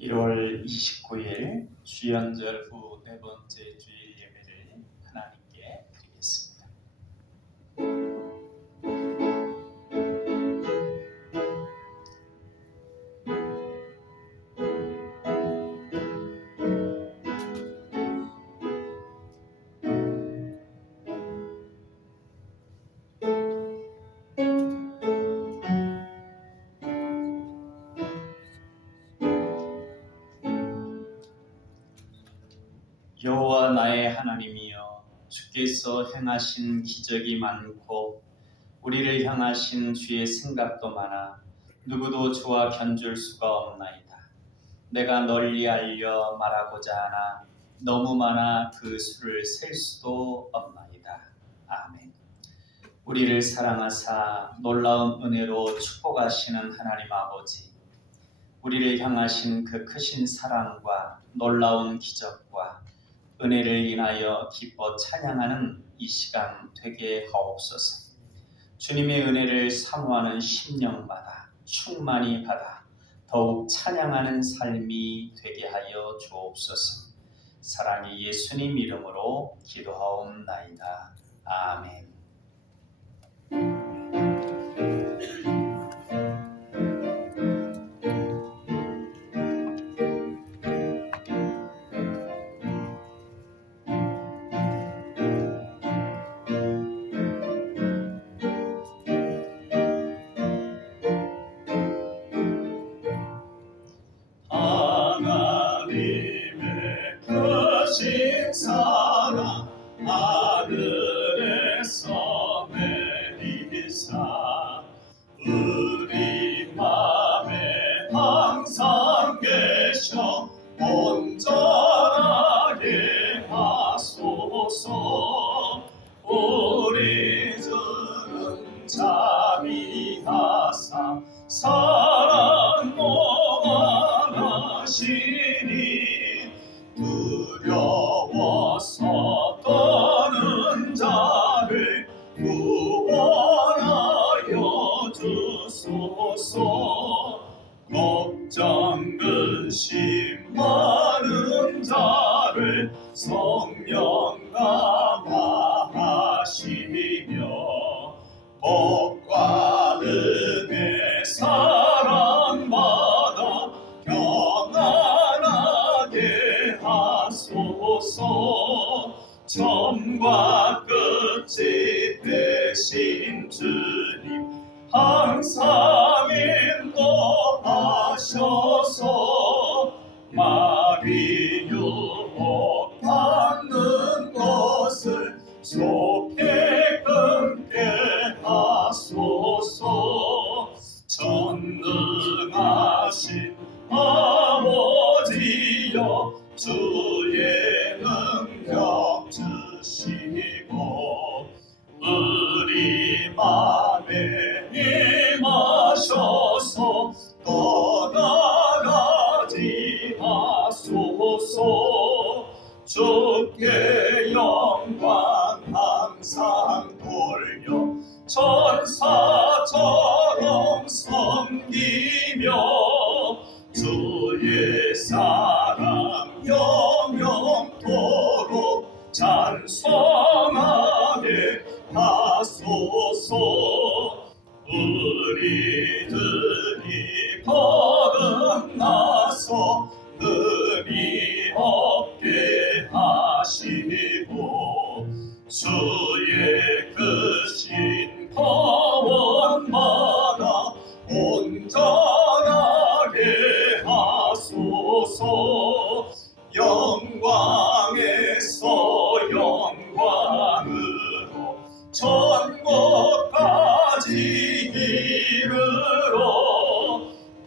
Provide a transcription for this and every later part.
1월 29일 주연절 후 네 번째 주일 예배를 하나님께 드리겠습니다. 여호와 나의 하나님이여, 주께서 행하신 기적이 많고 우리를 향하신 주의 생각도 많아 누구도 주와 견줄 수가 없나이다. 내가 널리 알려 말하고자 하나 너무 많아 그 수를 셀 수도 없나이다. 아멘. 우리를 사랑하사 놀라운 은혜로 축복하시는 하나님 아버지, 우리를 향하신 그 크신 사랑과 놀라운 기적과 은혜를 인하여 기뻐 찬양하는 이 시간 되게 하옵소서. 주님의 은혜를 사모하는 심령마다 충만히 받아 더욱 찬양하는 삶이 되게 하여 주옵소서. 사랑의 예수님 이름으로 기도하옵나이다. 아멘. 하나님의 크신 사랑 하늘에서 내리사 우리 맘에 항상 계셔 온전하게 하소서. 우리 주는 자비하사 사랑 하시니 두려워서 떠는 자를 구원하여 주소서. 걱정 근심 많은 자를 성령 감화하시며 복과 은혜 사랑받아 평안하게 하소서. 처음과 끝이 되신 주님 항상 인도하셔서 마귀 유혹 받는 것을 속히 끊게 하소서. 전능하신 아버지여, 주의 능력 주시고 우리 맘에 임하셔서 떠나가지 마소서. 주께 영광 항상 돌려 천사처럼 섬기며 주의 사랑 영영토록 찬송하게 하소서. 우리들이 거듭나서 의미 없게 하시고 주의 크신 거원마다 온전하게 하소서. 영광에서 영광으로 천국까지 이르러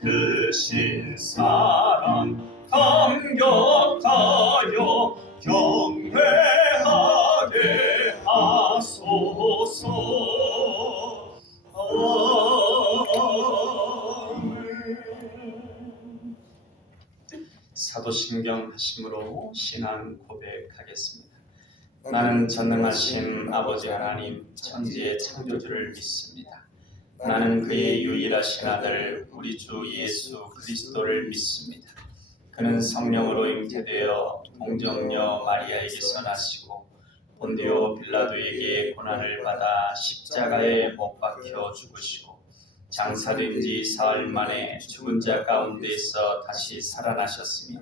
크신 사랑 감격하여 경배하게 하소서. 아멘. 사도신경 하심으로 신앙 고백하겠습니다. 나는 전능하신 아버지 하나님 천지의 창조주를 믿습니다. 나는 그의 유일하신 아들 우리 주 예수 그리스도를 믿습니다. 그는 성령으로 잉태되어 동정녀 마리아에게서 나시고 본디오 빌라도에게 고난을 받아 십자가에 못 박혀 죽으시고 장사된 지 사흘 만에 죽은 자 가운데서 다시 살아나셨으며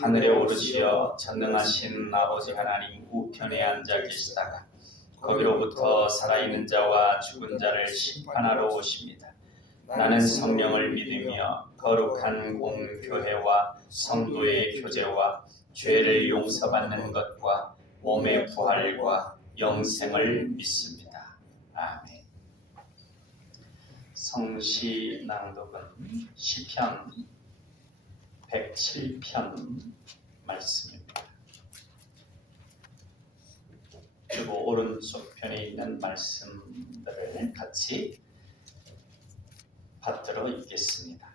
하늘에 오르시어 전능하신 아버지 하나님 우편에 앉아 계시다가 거기로부터 살아있는 자와 죽은 자를 심판하러 오십니다. 나는 성령을 믿으며 거룩한 공교회와 성도의 교제와 죄를 용서받는 것과 몸의 부활과 영생을 믿습니다. 아멘. 성시 낭독은 시편 107편 말씀입니다. 그리고 오른쪽 편에 있는 말씀들을 같이 받들어 읽겠습니다.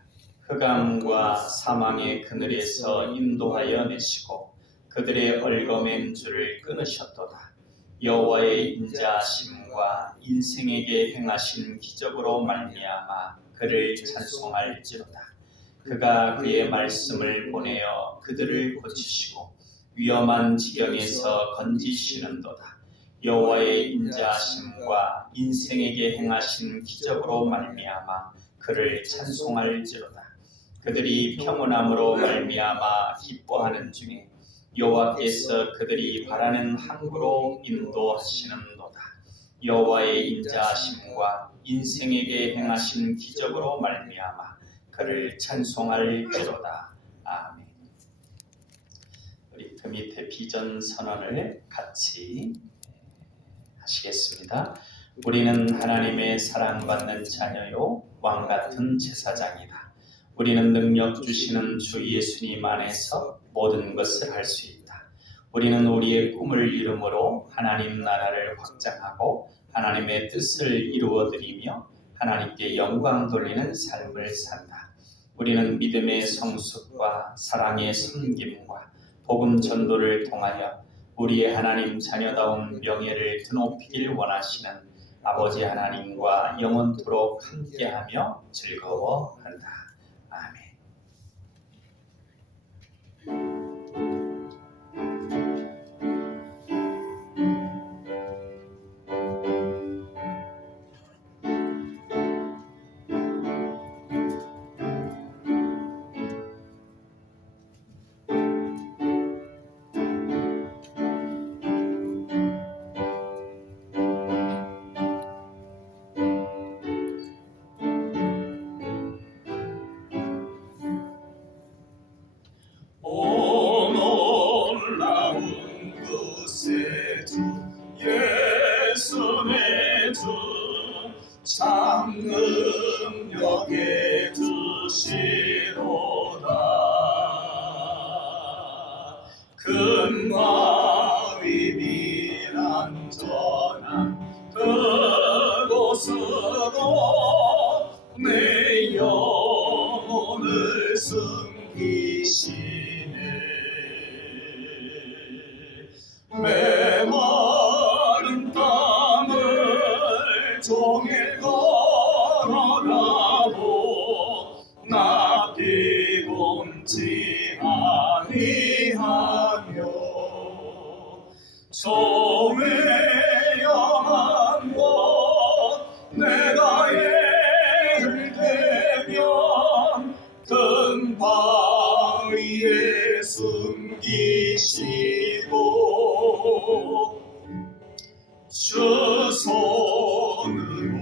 흑암과 사망의 그늘에서 인도하여 내시고 그들의 얼거맨 줄을 끊으셨도다. 여호와의 인자하심과 인생에게 행하신 기적으로 말미암아 그를 찬송할지로다. 그가 그의 말씀을 보내어 그들을 고치시고 위험한 지경에서 건지시는도다. 여호와의 인자하심과 인생에게 행하신 기적으로 말미암아 그를 찬송할지로다. 그들이 평온함으로 말미암아 기뻐하는 중에 여호와께서 그들이 바라는 항구로 인도하시는도다. 여호와의 인자하심과 인생에게 행하신 기적으로 말미암아 그를 찬송할지로다. 아멘. 우리 그 밑에 비전 선언을 같이 하시겠습니다. 우리는 하나님의 사랑받는 자녀요 왕같은 제사장이다. 우리는 능력 주시는 주 예수님 안에서 모든 것을 할 수 있다. 우리는 우리의 꿈을 이루므로 하나님 나라를 확장하고 하나님의 뜻을 이루어드리며 하나님께 영광 돌리는 삶을 산다. 우리는 믿음의 성숙과 사랑의 섬김과 복음 전도를 통하여 우리의 하나님 자녀다운 명예를 드높이길 원하시는 아버지 하나님과 영원토록 함께하며 즐거워한다. 아멘. 참 능력의 주시로다. 근바위 비란전한 그곳으로 내 영혼을 숨기시네. 메마른 땅을 종일 걸어가도 나 피곤치 아니하며 조회영한 곳 내가 예를 들면 큰 바위에 숨기시고 주 손으로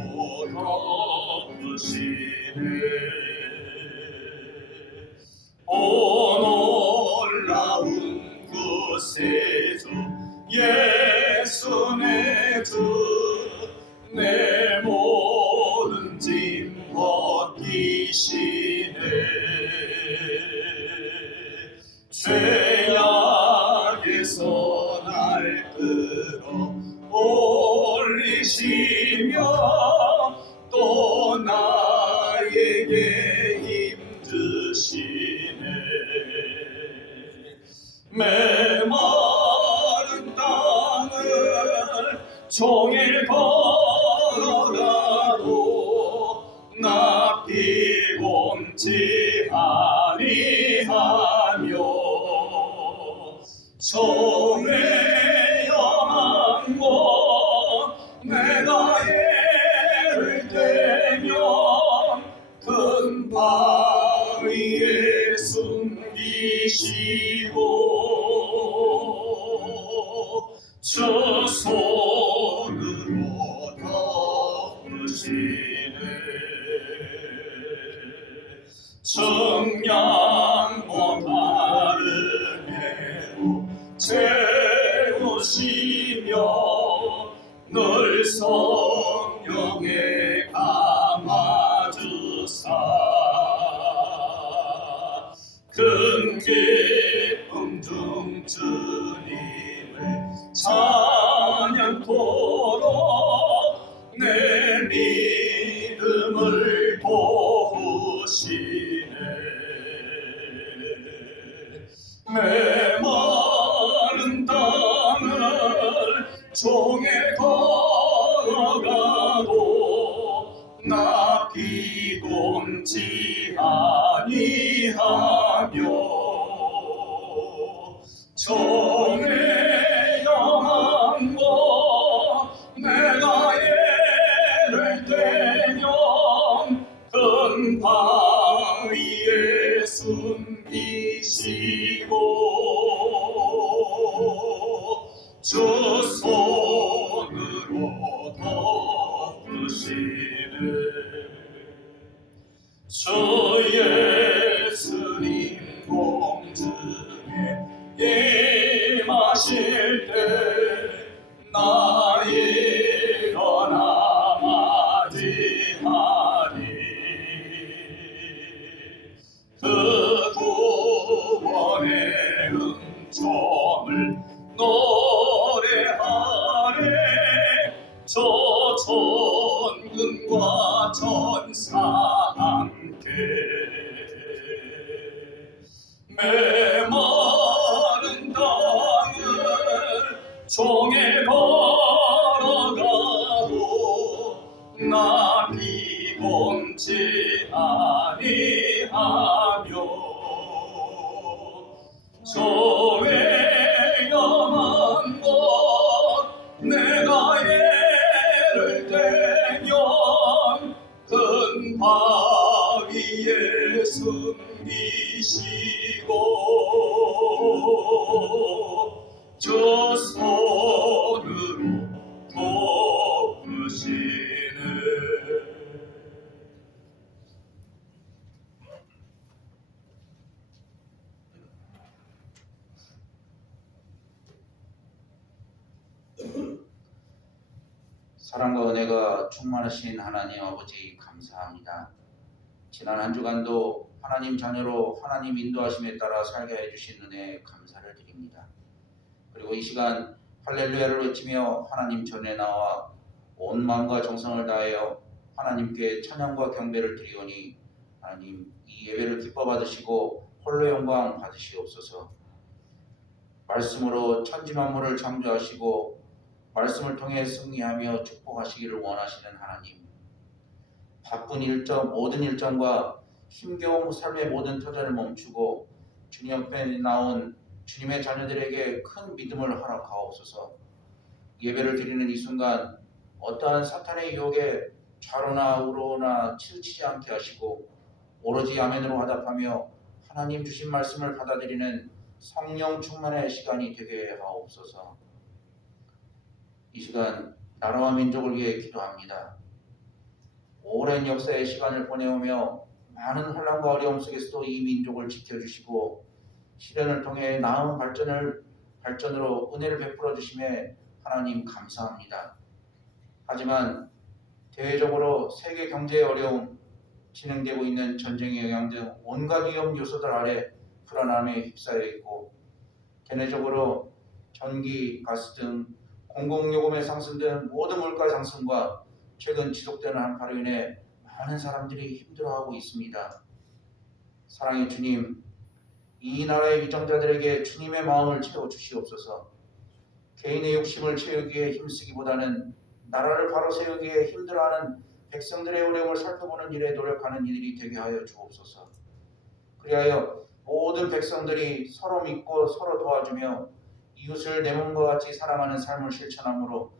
덮으시네. 오 놀라운 구세주 예수 내 주, 내 모든 짐 벗기시네. 죄악에서 날 끌어 올리시며 또 나에게 힘 주시네. 메마른 땅을 종일 걸어가도 나 피곤치 아니하며 종의 영광과 내가 예를 들면 큰 바 위에 숨기시고 저 손으로 덮으시네 청량 못하는 해로 채우시며 늘 성령에 감아주사 큰 기쁨 중 주님을 찬양토록 내 믿음을 도우시네 메마른 땅을 종에 걸어가도 나 피곤치 아니하며 종의 영광과 내가 예를 들면 큰 바 위에 숨기시고 저 손으로 덮으시네 저 예수님 공중에 임하실 때 나 일어나 맞이하리 그 구원의 은총을 노래하네 저 천군과 천사 함께 메마른 땅을 종에 걸어가도 나 피곤치 아니하며 저의 영광과 내가 예를 들면 큰 바 위에 숨기시고 저 손으로 덮으시네 사랑과 은혜가 충만하신 하나님 아버지 감사합니다. 지난 한 주간도 하나님 자녀로 하나님 인도하심에 따라 살게 해주신 은혜에 감사를 드립니다. 그리고 이 시간 할렐루야를 외치며 하나님 전에 나와 온 마음과 정성을 다하여 하나님께 찬양과 경배를 드리오니 하나님 이 예배를 기뻐 받으시고 홀로 영광 받으시옵소서. 말씀으로 천지 만물을 창조하시고 말씀을 통해 승리하며 축복하시기를 원하시는 하나님, 바쁜 모든 일정과 힘겨운 삶의 모든 터전을 멈추고 주님 앞에 나온 주님의 자녀들에게 큰 믿음을 허락하옵소서. 예배를 드리는 이 순간 어떠한 사탄의 유혹에 좌로나 우로나 치우치지 않게 하시고 오로지 아멘으로 화답하며 하나님 주신 말씀을 받아들이는 성령 충만의 시간이 되게 하옵소서. 이 시간 나라와 민족을 위해 기도합니다. 오랜 역사의 시간을 보내오며 많은 혼란과 어려움 속에서도 이 민족을 지켜주시고 시련을 통해 나은 발전으로 은혜를 베풀어 주심에 하나님 감사합니다. 하지만 대외적으로 세계 경제의 어려움, 진행되고 있는 전쟁의 영향 등 온갖 위험 요소들 아래 불안함에 휩싸여 있고 개내적으로 전기, 가스 등 공공요금의 상승 등 모든 물가 상승과 최근 지속되는 한파로 인해 많은 사람들이 힘들어하고 있습니다. 사랑의 주님, 이 나라의 위정자들에게 주님의 마음을 채워주시옵소서. 개인의 욕심을 채우기에 힘쓰기보다는 나라를 바로 세우기에 힘들어하는 백성들의 어려움을 살펴보는 일에 노력하는 이들이 되게 하여 주옵소서. 그리하여 모든 백성들이 서로 믿고 서로 도와주며 이웃을 내 몸과 같이 사랑하는 삶을 실천함으로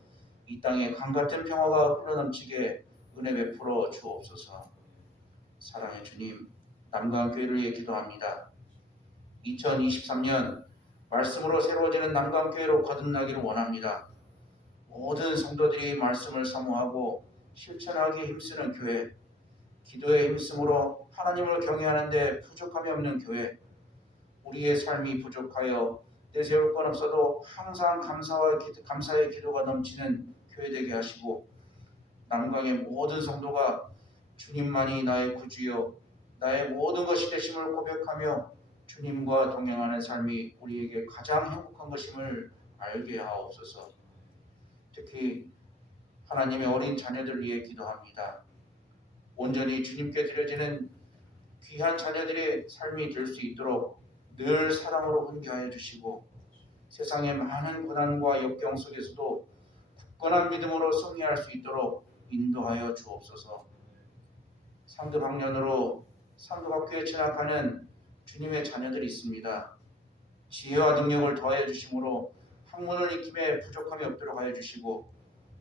이 땅에 강같은 평화가 흘러넘치게 은혜 베풀어 주옵소서. 사랑의 주님, 남강교회를 위해 기도합니다. 2023년 말씀으로 새로워지는 남강교회로 거듭나기를 원합니다. 모든 성도들이 말씀을 사모하고 실천하기에 힘쓰는 교회, 기도에 힘쓰므로 하나님을 경외하는 데 부족함이 없는 교회, 우리의 삶이 부족하여 내세울 건 없어도 항상 감사의 기도가 넘치는 교회 되게 하시고, 남강의 모든 성도가 주님만이 나의 구주여 나의 모든 것이 되심을 고백하며 주님과 동행하는 삶이 우리에게 가장 행복한 것임을 알게 하옵소서. 특히 하나님의 어린 자녀들 위해 기도합니다. 온전히 주님께 드려지는 귀한 자녀들의 삶이 될 수 있도록 늘 사랑으로 훈계하여 주시고, 세상의 많은 고난과 역경 속에서도 굳건한 믿음으로 승리할 수 있도록 인도하여 주옵소서. 상급학년으로 상급학교에 진학하는 주님의 자녀들이 있습니다. 지혜와 능력을 더하여 주심으로 학문을 익힘에 부족함이 없도록 하여 주시고,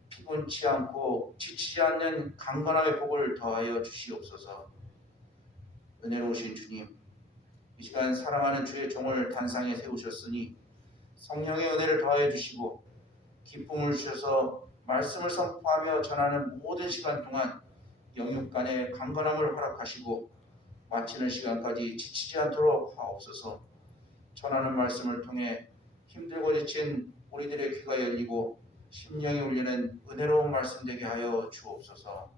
피곤치 않고 지치지 않는 강건함의 복을 더하여 주시옵소서. 은혜로우신 주님, 이 시간 사랑하는 주의 종을 단상에 세우셨으니 성령의 은혜를 더하여 주시고 기쁨을 주셔서 말씀을 선포하며 전하는 모든 시간 동안 영육 간의 강건함을 허락하시고 마치는 시간까지 지치지 않도록 하옵소서. 전하는 말씀을 통해 힘들고 지친 우리들의 귀가 열리고 심령이 울리는 은혜로운 말씀 되게 하여 주옵소서.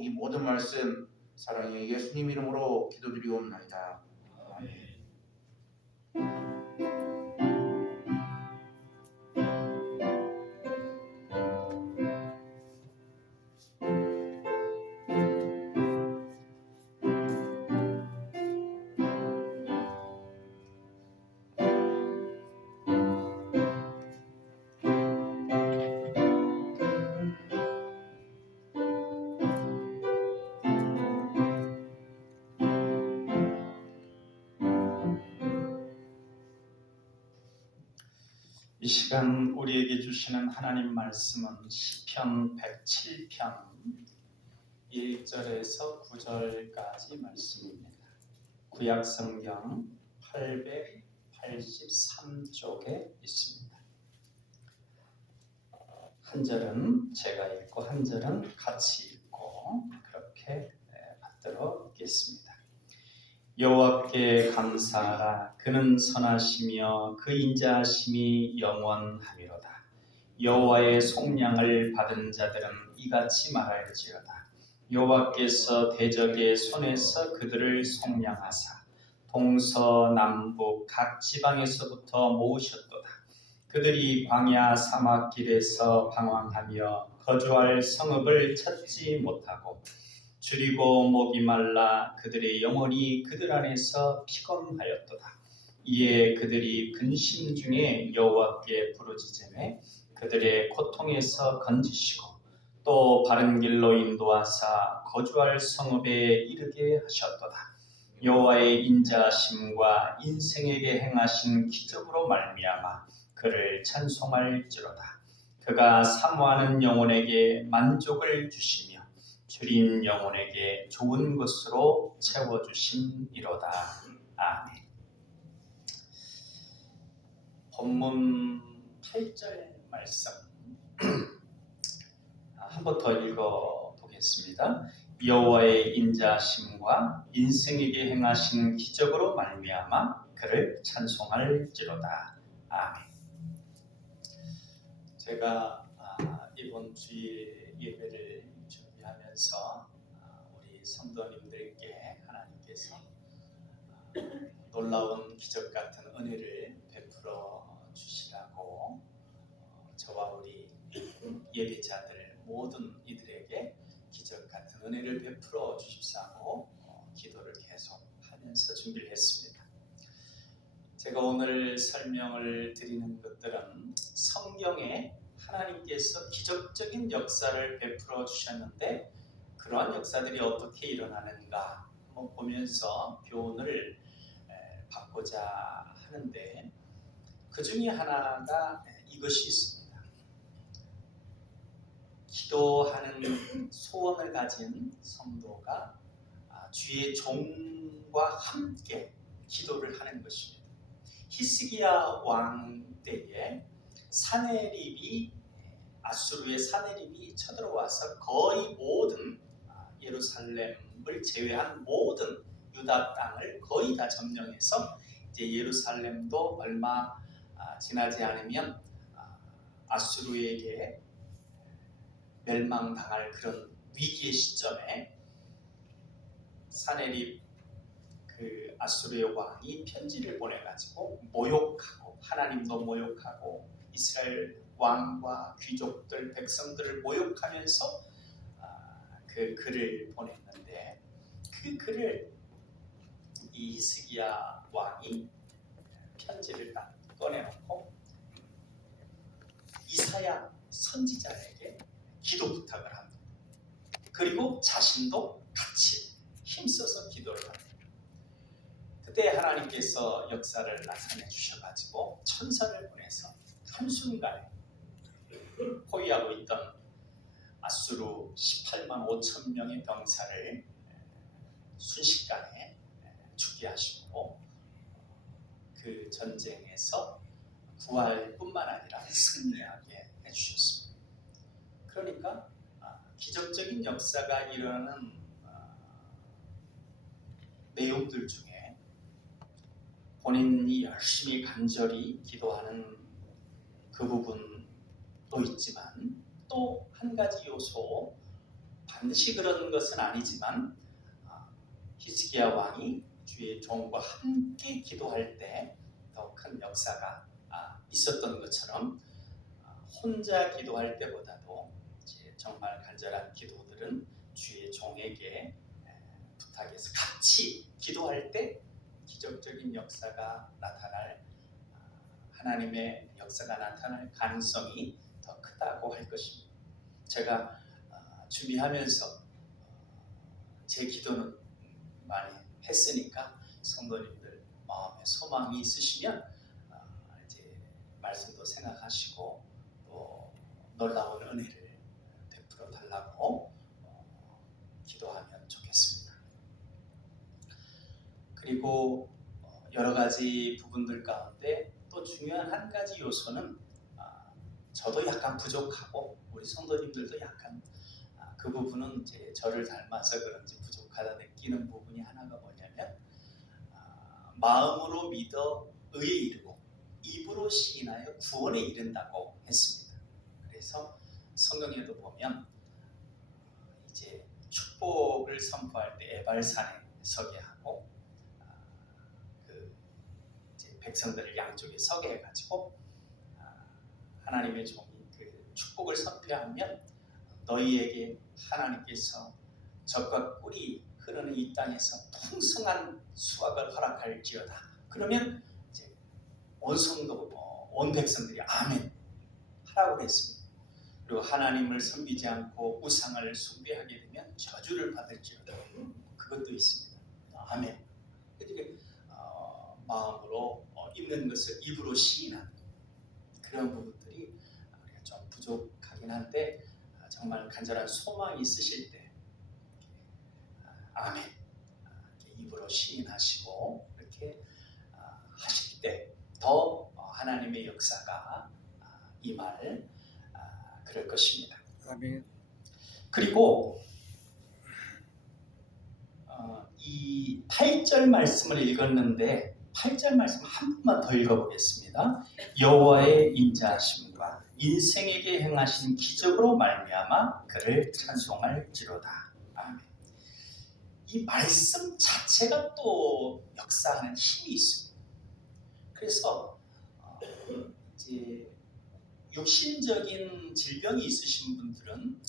이 모든 말씀 사랑의 예수님 이름으로 기도드리옵나이다. 아멘. 이 시간 우리에게 주시는 하나님 말씀은 시편 107편 1절에서 9절까지 말씀입니다. 구약성경 883쪽에 있습니다. 한 절은 제가 읽고 한 절은 같이 읽고 그렇게 받들어 읽겠습니다. 여호와께 감사하라. 그는 선하시며 그 인자하심이 영원하미로다. 여호와의 속량을 받은 자들은 이같이 말할지어다. 여호와께서 대적의 손에서 그들을 속량하사 동서남북 각 지방에서부터 모으셨도다. 그들이 광야 사막길에서 방황하며 거주할 성읍을 찾지 못하고 줄이고 목이 말라 그들의 영혼이 그들 안에서 피곤하였도다. 이에 그들이 근심 중에 여호와께 부르짖으매 그들의 고통에서 건지시고 또 바른 길로 인도하사 거주할 성읍에 이르게 하셨도다. 여호와의 인자하심과 인생에게 행하신 기적으로 말미암아 그를 찬송할지로다. 그가 사모하는 영혼에게 만족을 주시며 줄인 영혼에게 좋은 것으로 채워주심이로다. 아멘. 본문 8절 말씀 한 번 더 읽어보겠습니다. 여호와의 인자하심과 인생에게 행하신 기적으로 말미암아 그를 찬송할지로다. 아멘. 제가 이번 주일 예배를 준비하면서 우리 성도님들께 하나님께서 놀라운 기적 같은 은혜를 베풀어 주시라고 저와 우리 예배자들 모든 이들에게 기적 같은 은혜를 베풀어 주십사고 기도를 계속 하면서 준비를 했습니다. 제가 오늘 설명을 드리는 것들은 성경에 하나님께서 기적적인 역사를 베풀어 주셨는데 그러한 역사들이 어떻게 일어나는가 한번 보면서 교훈을 받고자 하는데, 그 중에 하나가 이것이 있습니다. 기도하는 소원을 가진 성도가 주의 종과 함께 기도를 하는 것입니다. 히스기야 왕 때에 아수르의 사내립이 쳐들어와서 거의 모든 예루살렘을 제외한 모든 유다 땅을 거의 다 점령해서 이제 예루살렘도 얼마 지나지 않으면 아수르에게 멸망당할 그런 위기의 시점에 사내립 그 아수르의 왕이 편지를 보내가지고 모욕하고 하나님도 모욕하고 이스라엘 왕과 귀족들 백성들을 모욕하면서 그 글을 보냈는데 그 글을 이 히스기야 왕이 편지를 딱 꺼내놓고 이사야 선지자에게 기도 부탁을 합니다. 그리고 자신도 같이 힘써서 기도를 합니다. 그때 하나님께서 역사를 나타내 주셔가지고 천사를 보내서 한순간에 포위하고 있던 아수르 18만 5천 명의 병사를 순식간에 죽게 하시고 그 전쟁에서 구할 뿐만 아니라 승리하게 해주셨습니다. 그러니까 기적적인 역사가 일어나는 내용들 중에 본인이 열심히 간절히 기도하는 그 부분도 있지만 또 한 가지 요소, 반드시 그런 것은 아니지만 히스기야 왕이 주의 종과 함께 기도할 때 더 큰 역사가 있었던 것처럼 혼자 기도할 때보다도 정말 간절한 기도들은 주의 종에게 부탁해서 같이 기도할 때 기적적인 역사가 나타날 하나님의 역사가 나타날 가능성이 더 크다고 할 것입니다. 제가 준비하면서 제 기도는 많이 했으니까 성도님들 마음에 소망이 있으시면 이제 말씀도 생각하시고 또 놀라운 은혜를 베풀어 달라고 기도하면 좋겠습니다. 그리고 여러 가지 부분들 가운데 또 중요한 한 가지 요소는 저도 약간 부족하고 우리 성도님들도 약간 그 부분은 이제 저를 닮아서 그런지 부족하다 느끼는 부분이 하나가 뭐냐면 마음으로 믿어 의에 이르고 입으로 시인하여 구원에 이른다고 했습니다. 그래서 성경에도 보면 이제 축복을 선포할 때 에발산에 서게 하고 그 이제 백성들을 양쪽에 서게 해가지고 하나님의 종이 그 축복을 선포하면 너희에게 하나님께서 젖과 꿀이 흐르는 이 땅에서 풍성한 수확을 허락할지어다. 그러면 이제 온 성도, 온 백성들이 아멘 하라고 했습니다. 그리고 하나님을 섬기지 않고 우상을 숭배하게 되면 저주를 받을지어다. 그것도 있습니다. 아멘. 그러니까 마음으로 입는 것을 입으로 시인하는 그런 부분들이 우리가 좀 부족하긴 한데 정말 간절한 소망이 있으실 때 아멘 입으로 시인하시고 이렇게 하실 때 더 하나님의 역사가 임할 그럴 것입니다. 아멘. 그리고 이 8절 말씀을 읽었는데 8절 말씀 한 번만 더 읽어보겠습니다. 여호와의 인자하심과 인생에게 행하신 기적으로 말미암아 그를 찬송할지로다. 아멘. 이 말씀 자체가 또 역사하는 힘이 있습니다. 그래서 이제 육신적인 질병이 있으신 분들은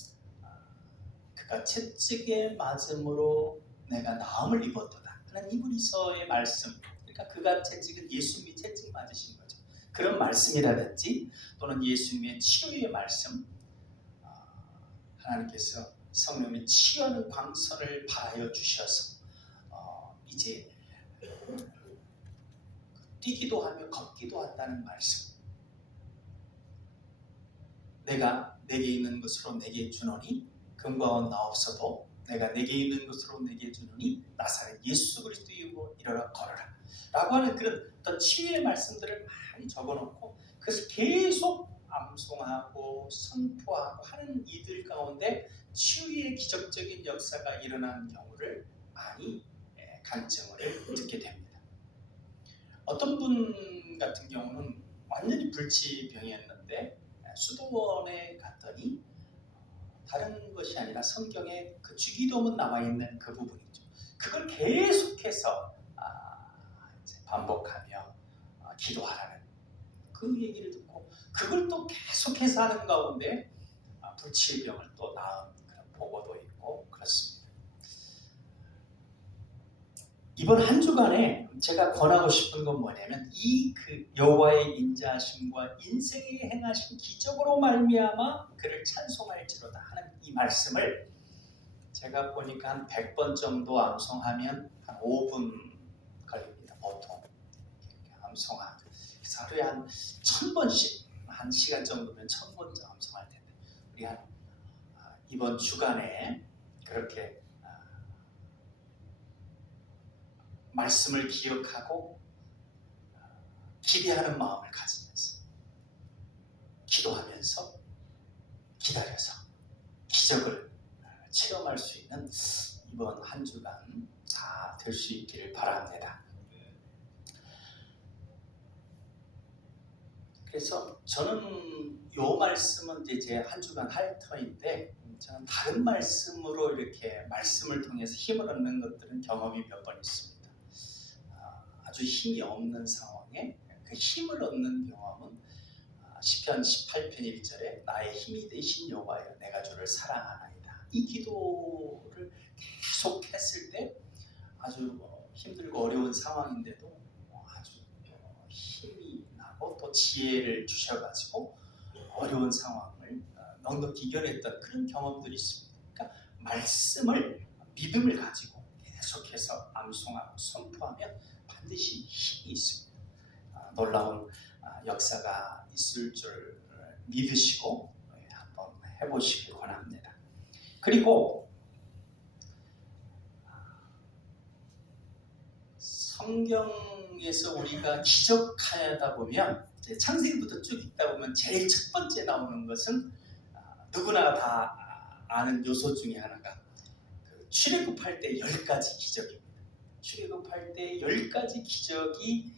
그가 채찍에 맞음으로 내가 나음을 입었도다 하는 히브리서의 말씀, 그러니까 그가 채찍은 예수님이 채찍 맞으신 거죠. 그런 말씀이라든지 또는 예수님의 치유의 말씀, 하나님께서 성령의 치유하는 광선을 발하여 주셔서 이제 뛰기도 하며 걷기도 한다는 말씀. 내가 내게 있는 것으로 내게 주노니 금과 원 나 없어도 내가 내게 있는 것으로 내게 주노니 나사렛 예수 그리스도 이름으로 일어나 걸어라 라고 하는 그런 어떤 치유의 말씀들을 많이 적어놓고 그것을 계속 암송하고 선포하고 하는 이들 가운데 치유의 기적적인 역사가 일어나는 경우를 많이 간증을 듣게 됩니다. 어떤 분 같은 경우는 완전히 불치병이었는데 수도원에 갔더니 다른 것이 아니라 성경에 그 주기도문 나와 있는 그 부분이죠. 그걸 계속해서 이제 반복하며 기도하라는 그 얘기를 듣고 그걸 또 계속해서 하는 가운데 불치병을 또 나은 그런 보고도 있고 그렇습니다. 이번 한 주간에 제가 권하고 싶은 건 뭐냐면 이 그 여호와의 인자하심과 인생에 행하신 기적으로 말미암아 그를 찬송할지로다 하는 이 말씀을 제가 보니까 한 100번 정도 암송하면 한 5분 걸립니다. 보통 암송하고 그래서 하루에 한 1000번씩 한 시간 정도면 1000번 암송할 텐데 우리 한 이번 주간에 그렇게 말씀을 기억하고 기대하는 마음을 가지면서 기도하면서 기다려서 기적을 체험할 수 있는 이번 한 주간 다 될 수 있기를 바랍니다. 그래서 저는 이 말씀은 이제 제 한 주간 할 터인데 저는 다른 말씀으로 이렇게 말씀을 통해서 힘을 얻는 것들은 경험이 몇 번 있습니다. 아주 힘이 없는 상황에 그 힘을 얻는 경험은 시편 18편 1절에 나의 힘이 되신 여호와여 내가 주를 사랑하나이다. 이 기도를 계속 했을 때 아주 힘들고 어려운 상황인데도 아주 힘이 나고 또 지혜를 주셔가지고 어려운 상황을 넉넉히 이겨냈던 그런 경험들이 있습니다. 그러니까 말씀을 믿음을 가지고 계속해서 암송하고 선포하면 반드시 힘이 있습니다. 놀라운 역사가 있을 줄 믿으시고 한번 해보시길 권합니다. 그리고 성경에서 우리가 기적하다 보면 창세기부터 쭉 읽다 보면 제일 첫 번째 나오는 것은 누구나 다 아는 요소 중에 하나가 출애굽할 때 10가지 기적입니다. 출애굽할 때 10가지 기적이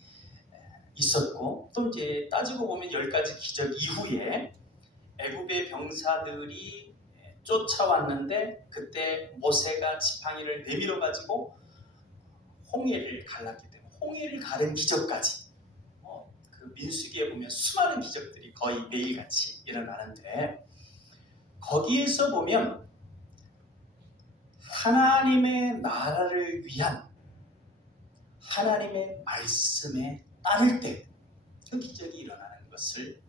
있었고 또 이제 따지고 보면 10가지 기적 이후에 애굽의 병사들이 쫓아왔는데 그때 모세가 지팡이를 내밀어 가지고 홍해를 갈랐기 때문에 홍해를 가른 기적까지 그 민수기에 보면 수많은 기적들이 거의 매일같이 일어나는데 거기에서 보면 하나님의 나라를 위한 하나님의 말씀에 따를 때 그 기적이 일어나는 것을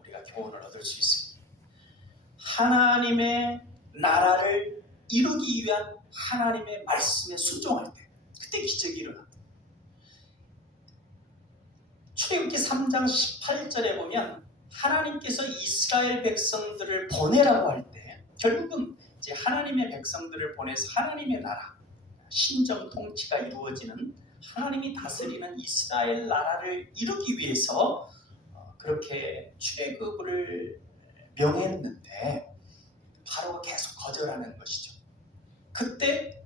우리가 교훈을 얻을 수 있습니다. 하나님의 나라를 이루기 위한 하나님의 말씀에 순종할 때 그때 기적이 일어납니다. 출애굽기 3장 18절에 보면 하나님께서 이스라엘 백성들을 보내라고 할 때 결국은 이제 하나님의 백성들을 보내서 하나님의 나라, 신정 통치가 이루어지는 하나님이 다스리는 이스라엘 나라를 이루기 위해서 그렇게 출애굽을 명했는데 바로가 계속 거절하는 것이죠. 그때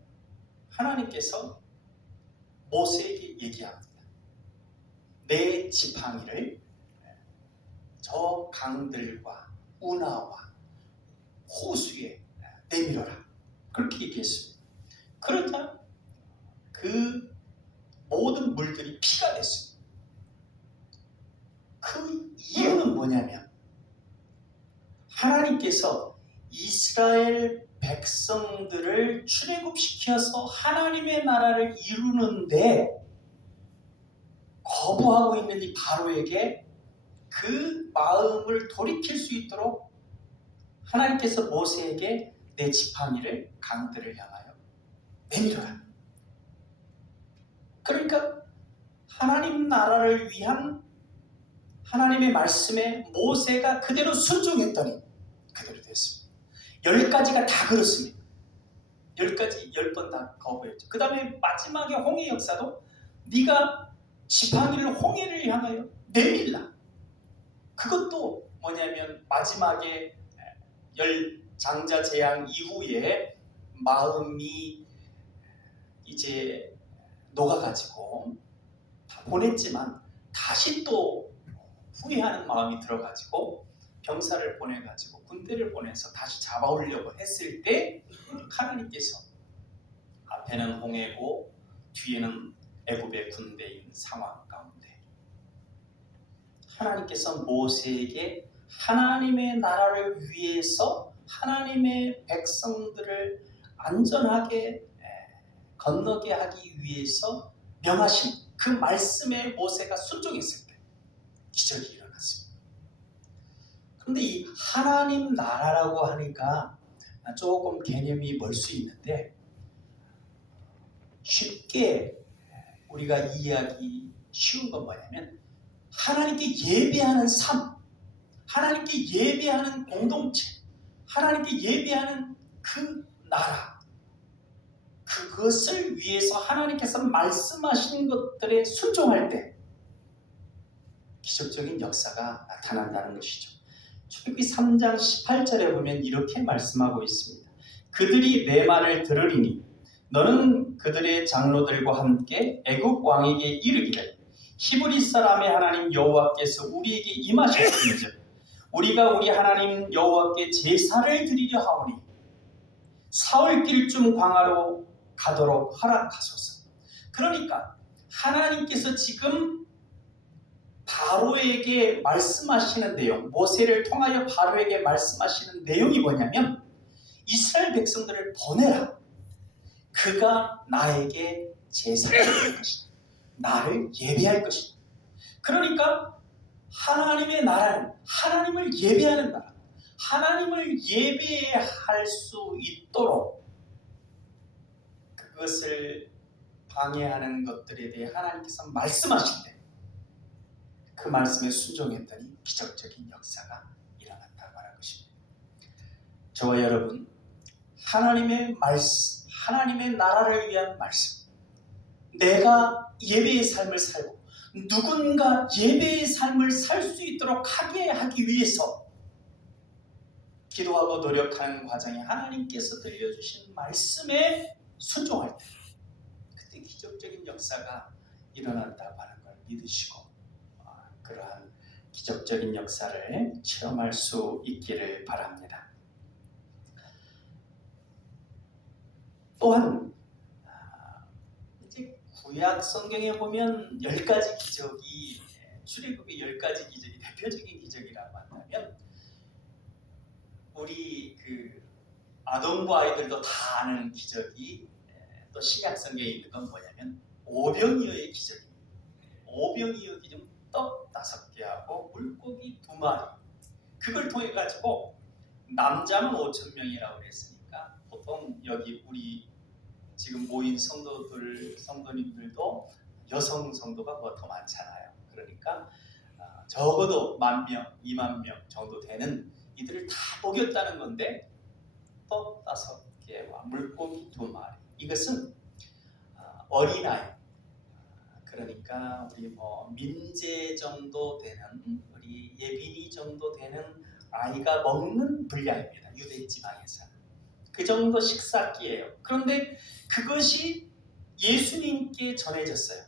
하나님께서 모세에게 얘기합니다. 내 지팡이를 저 강들과 운하와 호수에 내밀어라. 그렇게 얘기했습니다. 그러자 그 모든 물들이 피가 됐습니다. 그 이유는 뭐냐면 하나님께서 이스라엘 백성들을 출애굽시켜서 하나님의 나라를 이루는데 거부하고 있는 이 바로에게 그 마음을 돌이킬 수 있도록 하나님께서 모세에게 내 지팡이를 강들을 향하여 내밀어라. 그러니까 하나님 나라를 위한 하나님의 말씀에 모세가 그대로 순종했더니 그대로 됐습니다. 10가지가 다 그렇습니다. 10가지 10번 다 거부했죠. 그 다음에 마지막에 홍해 역사도 네가 지팡이를 홍해를 향하여 내밀라. 그것도 뭐냐면 마지막에 열 장자 재앙 이후에 마음이 이제 녹아가지고 다 보냈지만 다시 또 후회하는 마음이 들어가지고 병사를 보내가지고 군대를 보내서 다시 잡아오려고 했을 때 하나님께서 앞에는 홍해고 뒤에는 애굽의 군대인 상황 가운데 하나님께서 모세에게 하나님의 나라를 위해서 하나님의 백성들을 안전하게 건너게 하기 위해서 명하신 그 말씀에 모세가 순종했을 때 기적이 일어났습니다. 그런데 이 하나님 나라라고 하니까 조금 개념이 멀 수 있는데 쉽게 우리가 이해하기 쉬운 건 뭐냐면 하나님께 예배하는 삶, 하나님께 예배하는 공동체, 하나님께 예배하는 그 나라, 그것을 위해서 하나님께서 말씀하신 것들에 순종할 때 기적적인 역사가 나타난다는 것이죠. 출애굽기 3장 18절에 보면 이렇게 말씀하고 있습니다. 그들이 내 말을 들으리니 너는 그들의 장로들과 함께 애굽 왕에게 이르기를 히브리 사람의 하나님 여호와께서 우리에게 임하셨으니즉 우리가 우리 하나님 여호와께 제사를 드리려 하오니 사흘길쯤 광야로 가도록 허락하소서. 그러니까 하나님께서 지금 바로에게 말씀하시는 내용, 모세를 통하여 바로에게 말씀하시는 내용이 뭐냐면 이스라엘 백성들을 보내라. 그가 나에게 제사를 드릴 것이다. 나를 예배할 것이다. 그러니까 하나님의 나라는 하나님을 예배하는 나라, 하나님을 예배할 수 있도록 그것을 방해하는 것들에 대해 하나님께서 말씀하실 때 그 말씀에 순종했더니 기적적인 역사가 일어났다고 하는 것입니다. 저와 여러분, 하나님의 말씀, 하나님의 나라를 위한 말씀, 내가 예배의 삶을 살고 누군가 예배의 삶을 살 수 있도록 하게 하기 위해서 기도하고 노력하는 과정에 하나님께서 들려주신 말씀에 순종할 때 그때 기적적인 역사가 일어난다고 하는 걸 믿으시고 그러한 기적적인 역사를 체험할 수 있기를 바랍니다. 또한 이제 구약 성경에 보면 10가지 기적이 출애굽의 10가지 기적이 대표적인 기적이라고 한다면 우리 그 아동부 아이들도 다 아는 기적이 또 신약 성경에 있는 건 뭐냐면 오병이어의 기적입니다. 오병이어 기적 떡 5개하고 물고기 2마리 그걸 통해 가지고 남자는 5,000명이라고 그랬으니까 보통 여기 우리 지금 모인 성도님들도 여성 성도가 더 많잖아요. 그러니까 적어도 10,000명, 20,000명 정도 되는 이들을 다 먹였다는 건데 떡 5개와 물고기 2마리 이것은 어린아이 그러니까 우리 민재 정도 되는 우리 예빈이 정도 되는 아이가 먹는 분량입니다. 유대 지방에서는 그 정도 식사기예요. 그런데 그것이 예수님께 전해졌어요.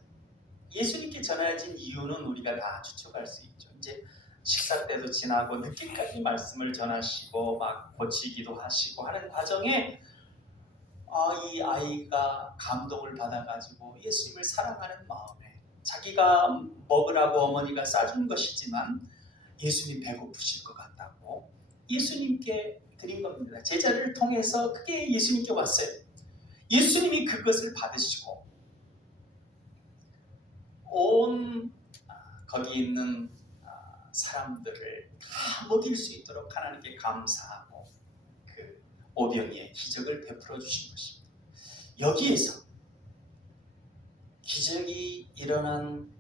예수님께 전해진 이유는 우리가 다 추측할 수 있죠. 이제 식사 때도 지나고 늦게까지 말씀을 전하시고 막 고치기도 하시고 하는 과정에 이 아이가 감동을 받아가지고 예수님을 사랑하는 마음에 자기가 먹으라고 어머니가 싸준 것이지만 예수님 배고프실 것 같다고 예수님께 드린 겁니다. 제자를 통해서 그게 예수님께 왔어요. 예수님이 그것을 받으시고 온 거기 있는 사람들을 다 먹일 수 있도록 하나님께 감사하고 그 오병이의 기적을 베풀어 주신 것입니다. 여기에서 기적이 일어난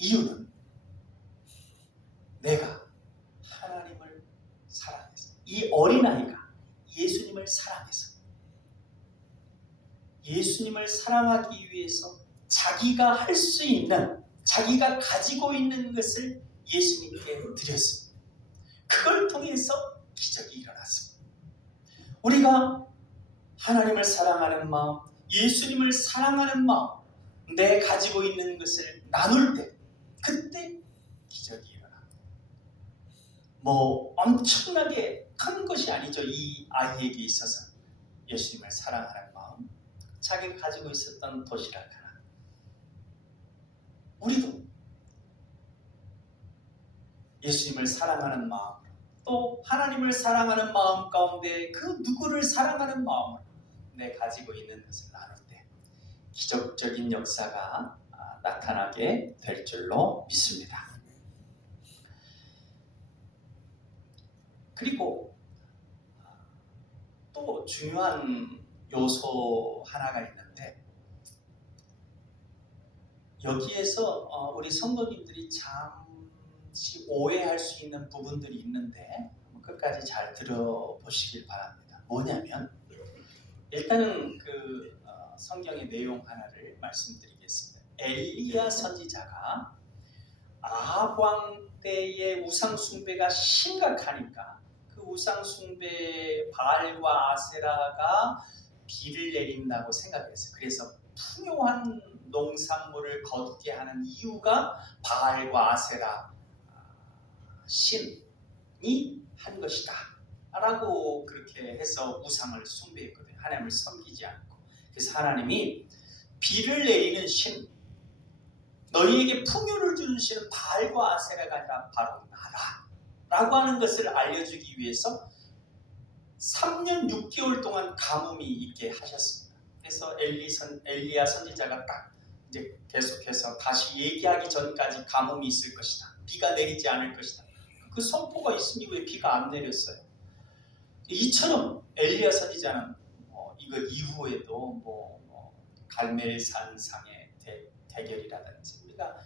이유는 내가 하나님을 사랑해서, 이 어린아이가 예수님을 사랑해서, 예수님을 사랑하기 위해서 자기가 할 수 있는, 자기가 가지고 있는 것을 예수님께 드렸습니다. 그걸 통해서 기적이 일어났습니다. 우리가 하나님을 사랑하는 마음, 예수님을 사랑하는 마음, 내 가지고 있는 것을 나눌 때, 그때 기적이 일어납니다. 뭐 엄청나게 큰 것이 아니죠. 이 아이에게 있어서 예수님을 사랑하는 마음, 자기가 가지고 있었던 도시락 하나. 우리도 예수님을 사랑하는 마음, 또 하나님을 사랑하는 마음 가운데 그 누구를 사랑하는 마음을 내 가지고 있는 것을 나눌 때 기적적인 역사가 나타나게 될 줄로 믿습니다. 그리고 또 중요한 요소 하나가 있는데, 여기에서 우리 성도님들이 잠시 오해할 수 있는 부분들이 있는데 끝까지 잘 들어보시길 바랍니다. 뭐냐면, 일단은 그 성경의 내용 하나를 말씀드리겠습니다. 엘리야 선지자가 아합 왕 때의 우상 숭배가 심각하니까 그 우상 숭배 바알과 아세라가 비를 내린다고 생각했어요. 그래서 풍요한 농산물을 거두게 하는 이유가 바알과 아세라 신이 한 것이다 라고 그렇게 해서 우상을 숭배했거든요. 하나님을 섬기지 않고. 그래서 하나님이 비를 내리는 신, 너희에게 풍요를 주는 신은 바알과 아세라가 아니라 바로 나다 라고 하는 것을 알려주기 위해서 3년 6개월 동안 가뭄이 있게 하셨습니다. 그래서 엘리야 선지자가 딱 이제 계속해서 다시 얘기하기 전까지 가뭄이 있을 것이다, 비가 내리지 않을 것이다, 그 선포가 있으니 왜 비가 안 내렸어요? 이처럼 엘리야 선지자는 이거 이후에도 갈멜산상의 대결이라든지 우리가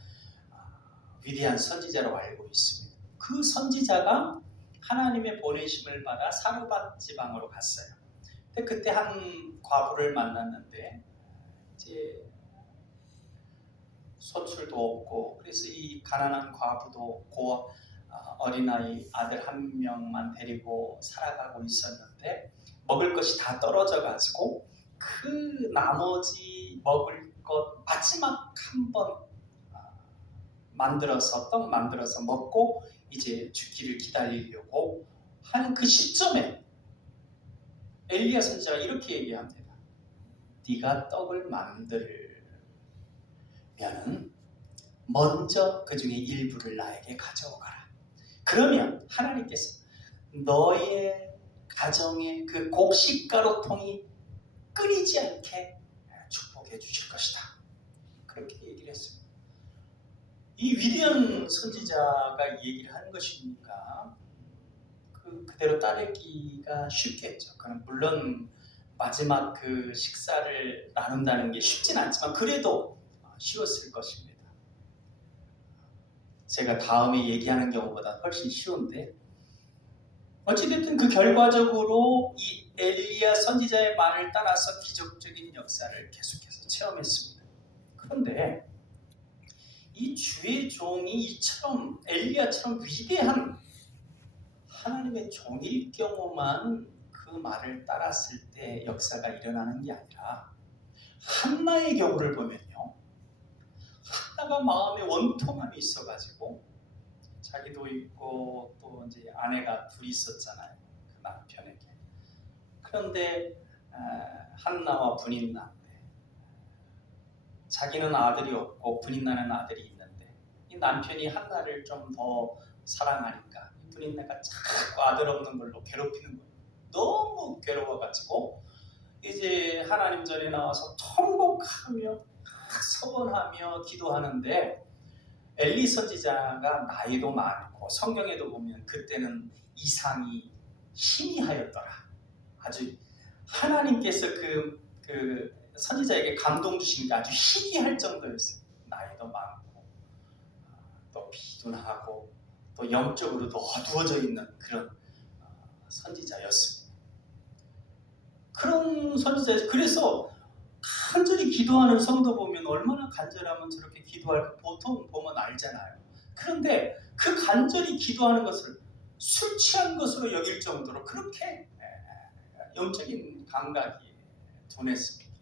위대한 선지자로 알고 있습니다. 그 선지자가 하나님의 보내심을 받아 사르밧 지방으로 갔어요. 근데 그때 한 과부를 만났는데 이제 소출도 없고, 그래서 이 가난한 과부도 어린아이 아들 한 명만 데리고 살아가고 있었는데 먹을 것이 다 떨어져 가지고 그 나머지 먹을 것 마지막 한 번 떡 만들어서 먹고 이제 죽기를 기다리려고 하는 그 시점에 엘리야 선지자가 이렇게 얘기합니다. 네가 떡을 만들면은 먼저 그 중에 일부를 나에게 가져오거라. 그러면 하나님께서 너의 가정에 그 곡식가루통이 끓이지 않게 축복해 주실 것이다. 그렇게 얘기를 했습니다. 이 위대한 선지자가 얘기를 하는 것이니까 그대로 따르기가 쉽겠죠. 그럼 물론 마지막 그 식사를 나눈다는 게 쉽진 않지만 그래도 쉬웠을 것입니다. 제가 다음에 얘기하는 경우보다 훨씬 쉬운데, 어찌됐든 그 결과적으로 이 엘리야 선지자의 말을 따라서 기적적인 역사를 계속해서 체험했습니다. 그런데 이 주의 종이 이처럼 엘리야처럼 위대한 하나님의 종일 경우만 그 말을 따랐을 때 역사가 일어나는 게 아니라, 한나의 경우를 보면요, 한나가 마음에 원통함이 있어가지고 자기도 있고 또 이제 아내가 둘이 있었잖아요, 그 남편에게. 그런데 한나와 분인나인데 자기는 아들이 없고 분인나는 아들이 있는데 이 남편이 한나를 좀 더 사랑하니까 분인나가 자꾸 아들 없는 걸로 괴롭히는 거예요. 너무 괴로워가지고 이제 하나님 전에 나와서 통곡하며 서원하며 기도하는데, 엘리 선지자가 나이도 많고 성경에도 보면 그때는 이상이 희미하였더라. 아주 하나님께서 그 선지자에게 감동 주신 게 아주 희귀할 정도였어요. 나이도 많고 또 비둔하고 또 영적으로도 어두워져 있는 그런 선지자였습니다. 그런 선지자, 그래서 간절히 기도하는 성도 보면 얼마나 간절하면 저렇게 기도할까 보통 보면 알잖아요. 그런데 그 간절히 기도하는 것을 술 취한 것으로 여길 정도로 그렇게 영적인 감각이 둔했습니다.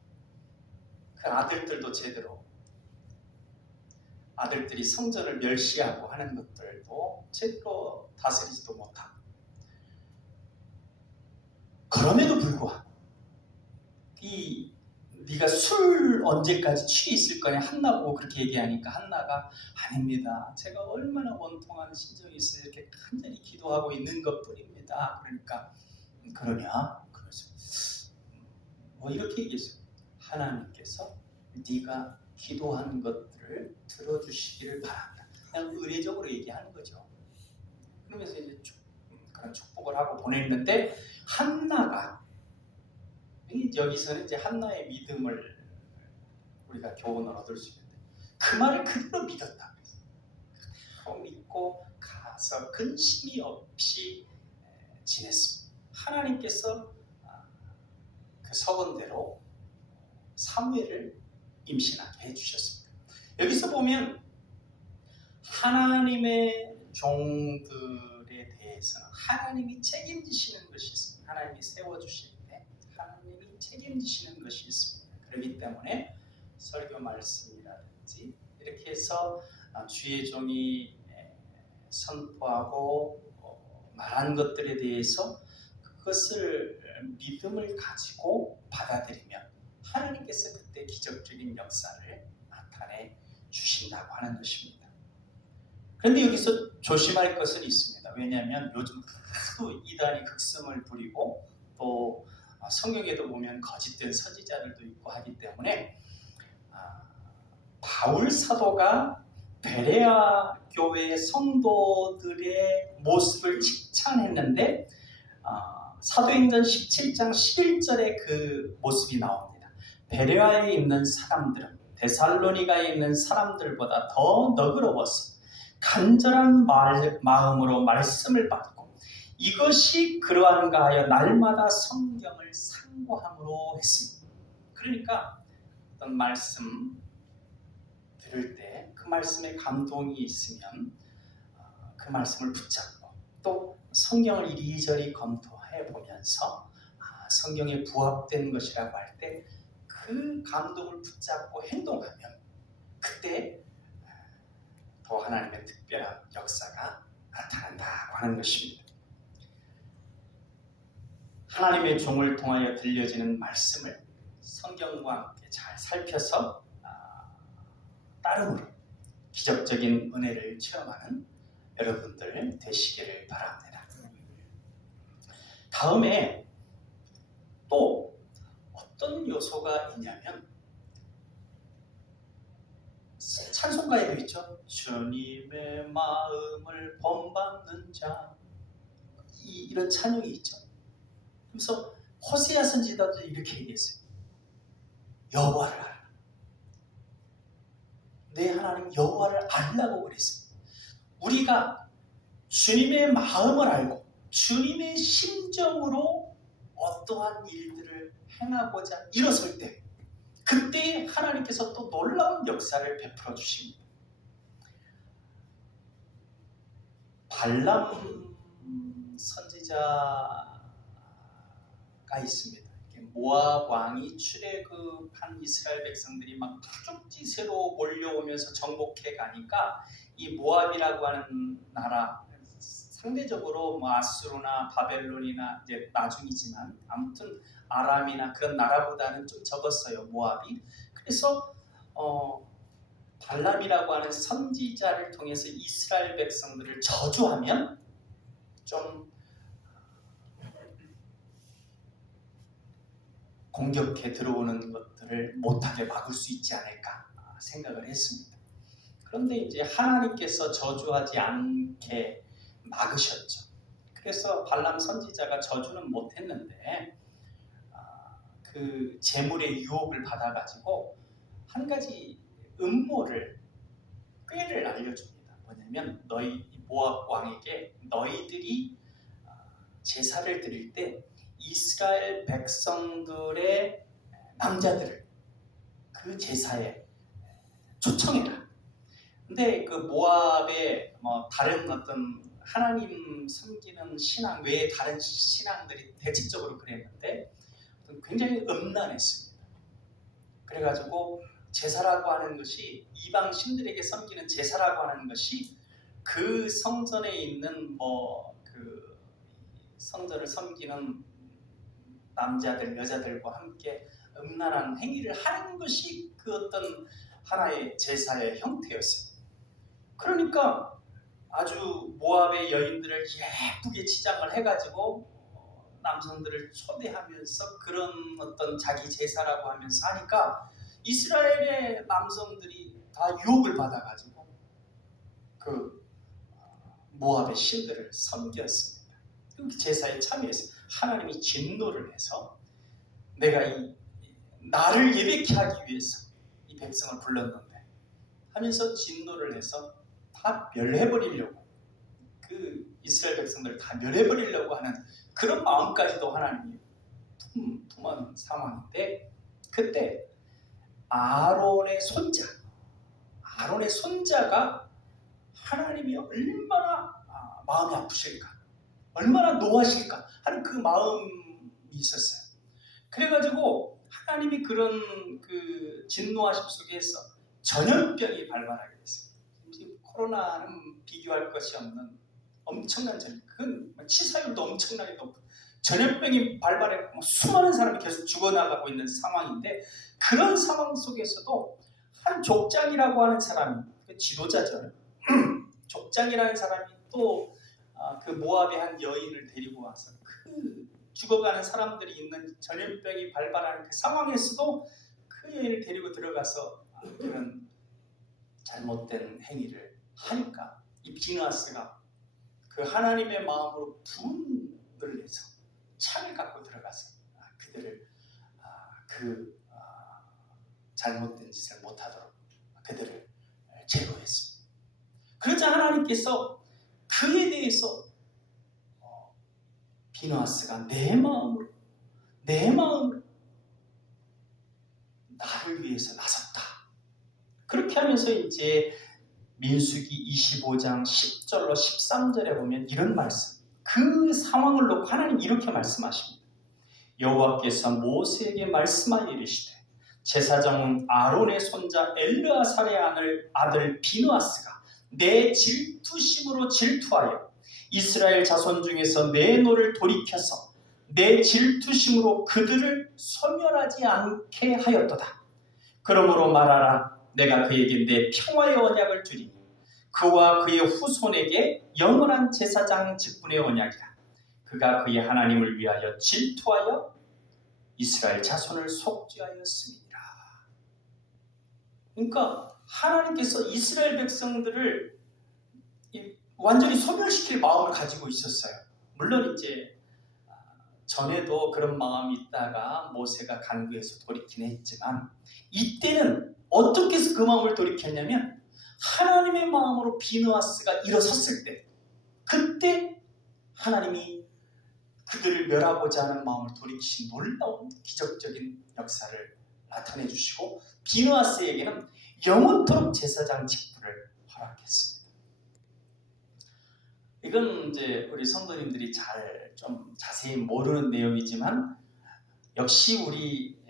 그 아들들도 제대로, 아들들이 성전을 멸시하고 하는 것들도 제대로 다스리지도 못하고, 그럼에도 불구하고 네가 술 언제까지 취해 있을 거냐 한나 보고 그렇게 얘기하니까 한나가 아닙니다. 제가 얼마나 원통한 심정이 있어 이렇게 간절히 기도하고 있는 것뿐입니다. 그러니까 그러냐? 그래서 뭐 이렇게 얘기했어요. 하나님께서 네가 기도한 것들을 들어주시기를 바랍니다. 그냥 의례적으로 얘기하는 거죠. 그러면서 이제 그런 축복을 하고 보냈는데 한나가 여기서는 이제 한나의 믿음을 우리가 교훈을 얻을 수 있는데 그 말을 그대로 믿었다. 그대로 믿고 가서 근심이 없이 지냈습니다. 하나님께서 그 서건대로 사무엘을 임신하게 해주셨습니다. 여기서 보면 하나님의 종들에 대해서는 하나님이 책임지시는 것이 있습니다. 하나님이 세워주실 때 하나님이 책임지시는 것이 있습니다. 그렇기 때문에 설교 말씀이라든지 이렇게 해서 주의 종이 선포하고 말한 것들에 대해서 그것을 믿음을 가지고 받아들이면 하나님께서 그때 기적적인 역사를 나타내 주신다고 하는 것입니다. 그런데 여기서 조심할 것은 있습니다. 왜냐하면 요즘 하도 이단이 극성을 부리고 또 성경에도 보면 거짓된 선지자들도 있고 하기 때문에 바울 사도가 베레아 교회 성도들의 모습을 칭찬했는데 사도행전 17장 11절에 그 모습이 나옵니다. 베레아에 있는 사람들은 데살로니가에 있는 사람들보다 더 너그러워서 간절한 마음으로 말씀을 받고 이것이 그러한가 하여 날마다 성경을 상고함으로 했습니다. 그러니까 어떤 말씀 들을 때 그 말씀에 감동이 있으면 그 말씀을 붙잡고 또 성경을 이리저리 검토해 보면서 성경에 부합된 것이라고 할 때 그 감동을 붙잡고 행동하면 그때 더 하나님의 특별한 역사가 나타난다고 하는 것입니다. 하나님의 종을 통하여 들려지는 말씀을 성경과 함께 잘 살펴서 따름으로 기적적인 은혜를 체험하는 여러분들 되시기를 바랍니다. 다음에 또 어떤 요소가 있냐면 찬송가에도 있죠. 주님의 마음을 본받는 자, 이런 찬양이 있죠. 그래서 호세아 선지자도 이렇게 얘기했어요. 여호와를 알라. 내 하나님 여호와를 알라고 그랬습니다. 우리가 주님의 마음을 알고 주님의 심정으로 어떠한 일들을 행하고자 일어설 때 그때 하나님께서 또 놀라운 역사를 베풀어 주십니다. 발람 선지자가 있습니다. 모압 왕이 출애굽한 이스라엘 백성들이 막 투족지세로 몰려오면서 정복해 가니까 이 모압이라고 하는 나라 상대적으로 뭐 아수르나 바벨론이나 이제 나중이지만 아무튼 아람이나 그런 나라보다는 좀 적었어요. 모압이. 그래서 발람이라고 하는 선지자를 통해서 이스라엘 백성들을 저주하면 좀 공격해 들어오는 것들을 못하게 막을 수 있지 않을까 생각을 했습니다. 그런데 이제 하나님께서 저주하지 않게 막으셨죠. 그래서 발람 선지자가 저주는 못했는데 그 재물의 유혹을 받아가지고 한 가지 음모를 꾀를 알려줍니다. 뭐냐면 했냐면 너희 모압 왕에게 너희들이 제사를 드릴 때 이스라엘 백성들의 남자들을 그 제사에 초청해라. 근데 그 모압의 다른 어떤 하나님 섬기는 신앙 외에 다른 신앙들이 대체적으로 그랬는데 굉장히 음란했습니다. 그래가지고 제사라고 하는 것이 이방 신들에게 섬기는 제사라고 하는 것이 그 성전에 있는 그 성전을 섬기는 남자들 여자들과 함께 음란한 행위를 하는 것이 그 어떤 하나의 제사의 형태였어요. 그러니까 아주 모압의 여인들을 예쁘게 치장을 해가지고 남성들을 초대하면서 그런 어떤 자기 제사라고 하면서 하니까 이스라엘의 남성들이 다 유혹을 받아가지고 그 모압의 신들을 섬겼습니다. 그 제사에 참여해서 하나님이 진노를 해서 내가 나를 예배케 하기 위해서 이 백성을 불렀는데 하면서 진노를 해서 다 멸해버리려고 그 이스라엘 백성들을 다 멸해버리려고 하는 그런 마음까지도 하나님이 품은 상황인데 그때 아론의 손자가 하나님이 얼마나 마음이 아프실까 얼마나 노하실까 하는 그 마음이 있었어요. 그래가지고 하나님이 그런 그 진노하심 속에서 전염병이 발발하게 됐어요. 코로나는 비교할 것이 없는 엄청난 전염병, 그건 치사율도 엄청나게 높은 전염병이 발발했고 수많은 사람이 계속 죽어나가고 있는 상황인데 그런 상황 속에서도 한 족장이라고 하는 사람이 그 지도자죠. 족장이라는 사람이 또 그 모압의 한 여인을 데리고 와서 그 죽어가는 사람들이 있는 전염병이 발발하는 그 상황에서도 그 여인을 데리고 들어가서 그런 잘못된 행위를 하니까 이 비누아스가 그 하나님의 마음으로 분을 해서 창을 갖고 들어가서 그들을 잘못된 짓을 못하도록 그들을 제거했습니다. 그러자 하나님께서 그에 대해서 비누아스가 내 마음으로 나를 위해서 나섰다. 그렇게 하면서 이제 민수기 25장 10절로 13절에 보면 이런 말씀, 그 상황을 놓고 하나님 이렇게 말씀하십니다. 여호와께서 모세에게 말씀하여 이르시되 제사장 아론의 손자 엘르아살의 아들 비누아스가 내 질투심으로 질투하여 이스라엘 자손 중에서 내 노를 돌이켜서 내 질투심으로 그들을 소멸하지 않게 하였도다. 그러므로 말하라. 내가 그에게 내 평화의 언약을 주리니 그와 그의 후손에게 영원한 제사장 직분의 언약이라. 그가 그의 하나님을 위하여 질투하여 이스라엘 자손을 속죄하였습니다. 그러니까 하나님께서 이스라엘 백성들을 완전히 소멸시킬 마음을 가지고 있었어요. 물론 이제 전에도 그런 마음이 있다가 모세가 간구해서 돌이키긴 했지만 이때는 어떻게 해서 그 마음을 돌이켰냐면 하나님의 마음으로 비누아스가 일어섰을 때 그때 하나님이 그들을 멸하고자 하는 마음을 돌이키신 놀라운 기적적인 역사를 나타내 주시고 비누아스에게는 영원토록 제사장 직분을 허락했습니다. 이건 이제 우리 성도님들이 잘 좀 자세히 모르는 내용이지만 역시 우리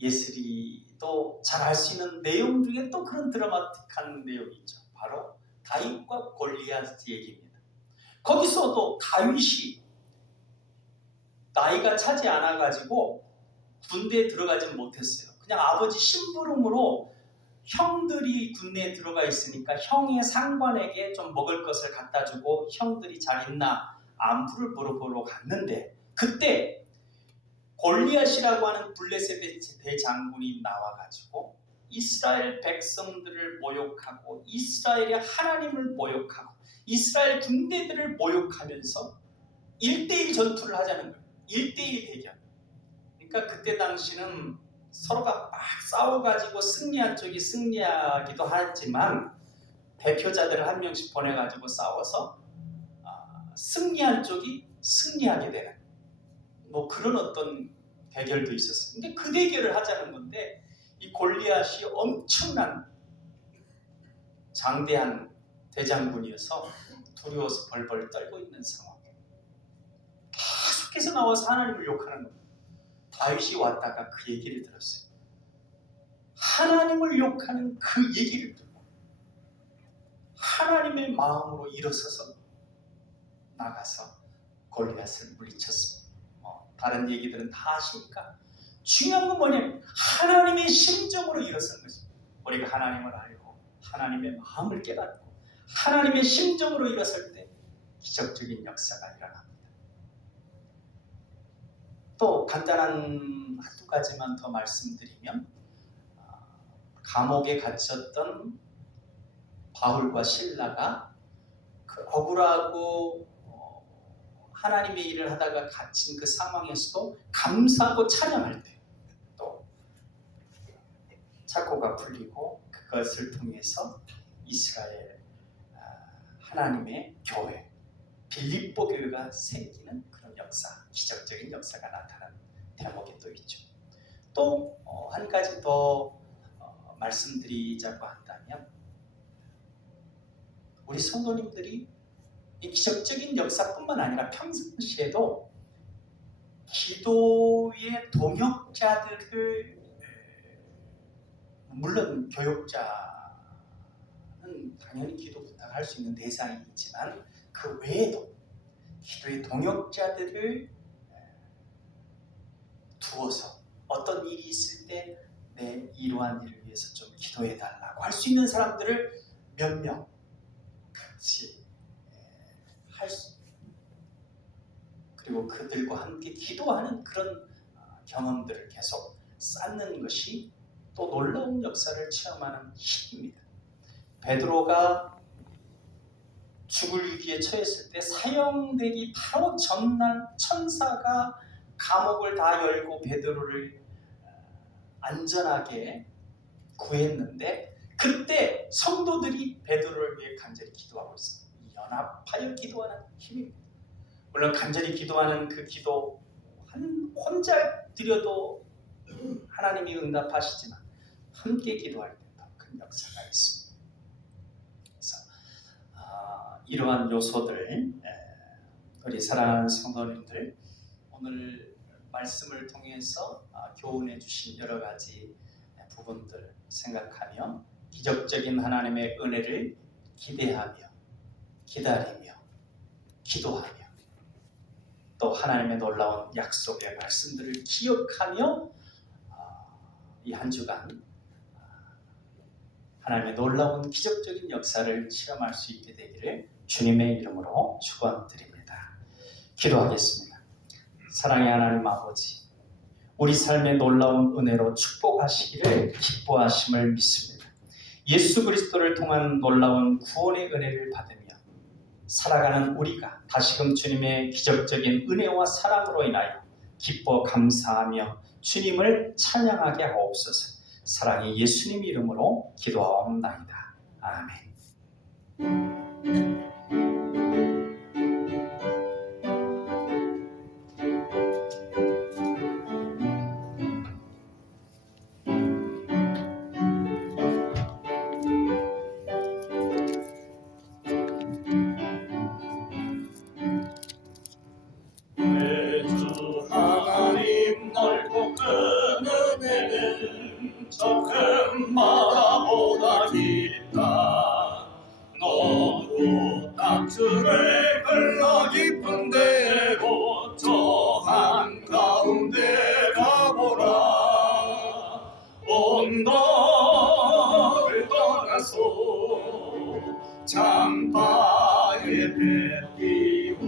예슬이도 잘 알 수 있는 내용 중에 또 그런 드라마틱한 내용이 있죠. 바로 다윗과 골리앗 얘기입니다. 거기서도 다윗이 나이가 차지 않아가지고 군대에 들어가지 못했어요. 그냥 아버지 심부름으로 형들이 군대에 들어가 있으니까 형의 상관에게 좀 먹을 것을 갖다 주고 형들이 잘 있나 안부를 물어보러 갔는데 그때 골리앗이라고 하는 블레셋의 대장군이 나와가지고 이스라엘 백성들을 모욕하고 이스라엘의 하나님을 모욕하고 이스라엘 군대들을 모욕하면서 1대1 전투를 하자는 거예요. 1대1 대결. 그러니까 그때 당시는 서로가 막 싸워가지고 승리한 쪽이 승리하기도 하지만 대표자들을 한 명씩 보내가지고 싸워서 승리한 쪽이 승리하게 되는 뭐 그런 어떤 대결도 있었어요. 근데 그 대결을 하자는 건데 이 골리앗이 엄청난 장대한 대장군이어서 두려워서 벌벌 떨고 있는 상황. 계속해서 나와서 하나님을 욕하는 겁니다. 다윗이 왔다가 그 얘기를 들었어요. 하나님을 욕하는 그 얘기를 듣고 하나님의 마음으로 일어서서 나가서 골리앗을 물리쳤습니다. 다른 얘기들은 다 아시니까 중요한 건 뭐냐면 하나님의 심정으로 일어선 것입니다. 우리가 하나님을 알고 하나님의 마음을 깨닫고 하나님의 심정으로 일어설 때 기적적인 역사가 일어납니다. 또 간단한 한두 가지만 더 말씀드리면 감옥에 갇혔던 바울과 실라가 그 억울하고 하나님의 일을 하다가 갇힌 그 상황에서도 감사하고 찬양할 때 또 착고가 풀리고 그것을 통해서 이스라엘 하나님의 교회 빌립보 교회가 생기는 그런 역사, 기적적인 역사가 나타나는 대목이 또 있죠. 또 한 가지 더 말씀드리자고 한다면 우리 성도님들이 이 기적적인 역사뿐만 아니라 평상시에도 기도의 동역자들을 물론 교역자는 당연히 기도 부탁할 수 있는 대상이 있지만 그 외에도 기도의 동역자들을 두어서 어떤 일이 있을 때 내 이러한 일을 위해서 좀 기도해 달라고 할 수 있는 사람들을 몇 명 같이 그리고 그들과 함께 기도하는 그런 경험들을 계속 쌓는 것이 또 놀라운 역사를 체험하는 힘입니다. 베드로가 죽을 위기에 처했을 때 사형되기 바로 전날 천사가 감옥을 다 열고 베드로를 안전하게 구했는데 그때 성도들이 베드로를 위해 간절히 기도하고 있습니다. 연합하여 기도하는 힘입니다. 물론 간절히 기도하는 그 기도 혼자 드려도 하나님이 응답하시지만 함께 기도할 때 더 큰 역사가 있습니다. 그래서 이러한 요소들 우리 사랑하는 성도님들 오늘 말씀을 통해서 교훈해 주신 여러 가지 부분들 생각하며 기적적인 하나님의 은혜를 기대하며 기다리며 기도하며 또 하나님의 놀라운 약속의 말씀들을 기억하며 이 한 주간 하나님의 놀라운 기적적인 역사를 체험할 수 있게 되기를 주님의 이름으로 축원드립니다. 기도하겠습니다. 사랑의 하나님 아버지, 우리 삶의 놀라운 은혜로 축복하시기를 기뻐하심을 믿습니다. 예수 그리스도를 통한 놀라운 구원의 은혜를 받으며 살아가는 우리가 다시금 주님의 기적적인 은혜와 사랑으로 인하여 기뻐 감사하며 주님을 찬양하게 하옵소서. 사랑의 예수님 이름으로 기도하옵나이다. 아멘. 마다보다 깊다. 너도 땅줄을 흘러 깊은 데로 저 한가운데 가보라. 언덕을 떠나서 장바에 뱉기고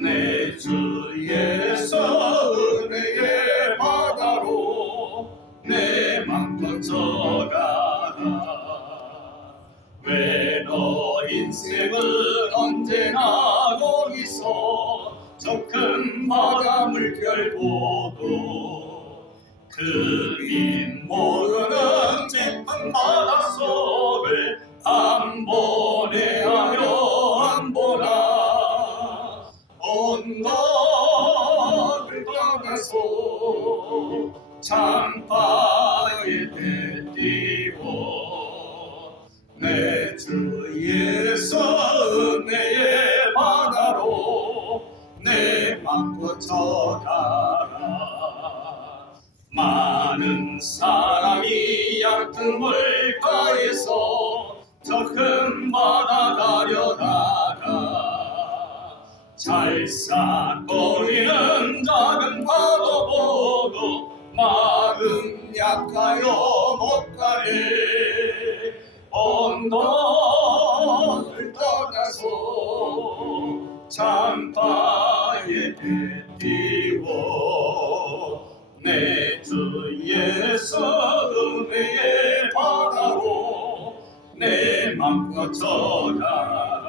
내 주 예수 은혜의 바다로 내 맘 던져가라. 왜 너 인생은 언제나 거기서 저 큰 바다 물결 보도 그린 모르는 깊은 바닷속을 떠나소 창파에 떼띠워 내 주 예수 은혜의 바다로 내 맘 뻗쳐가라 많은 사람이 얕은 물가에서 저 큰 바다 가려다가 찰싹거리는 작은 파도 보고 마음 약하여 못 가네 언덕을 떠나서 창파에 띄워 내 주 예수 은혜의 바다로 내 맘 뻗쳐가라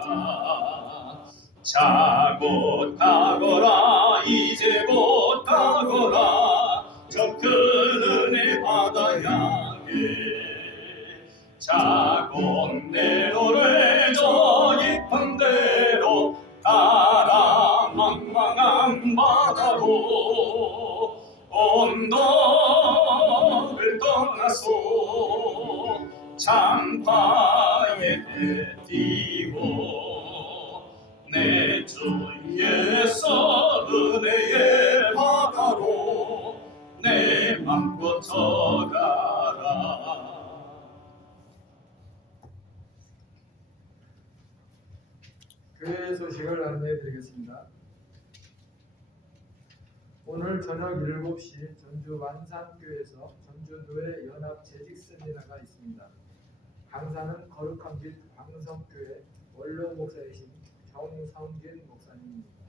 자고 타거라 이제 곧 타거라 저 큰 은혜 바다 향해 자고 내 노래 저 깊은 데로 따라 망망한 바다로 언덕을 떠나서 창파에 띄워 내 주 예수 은혜의 바다로 내 맘 뻗쳐가라 교회 소식을 안내해 드리겠습니다. 오늘 저녁 7시 전주 완산교회에서 전주 노예 연합 재직 세미나가 있습니다. 강사는 거룩한 길 광성교회 원로 목사이신 정성진 목사님입니다.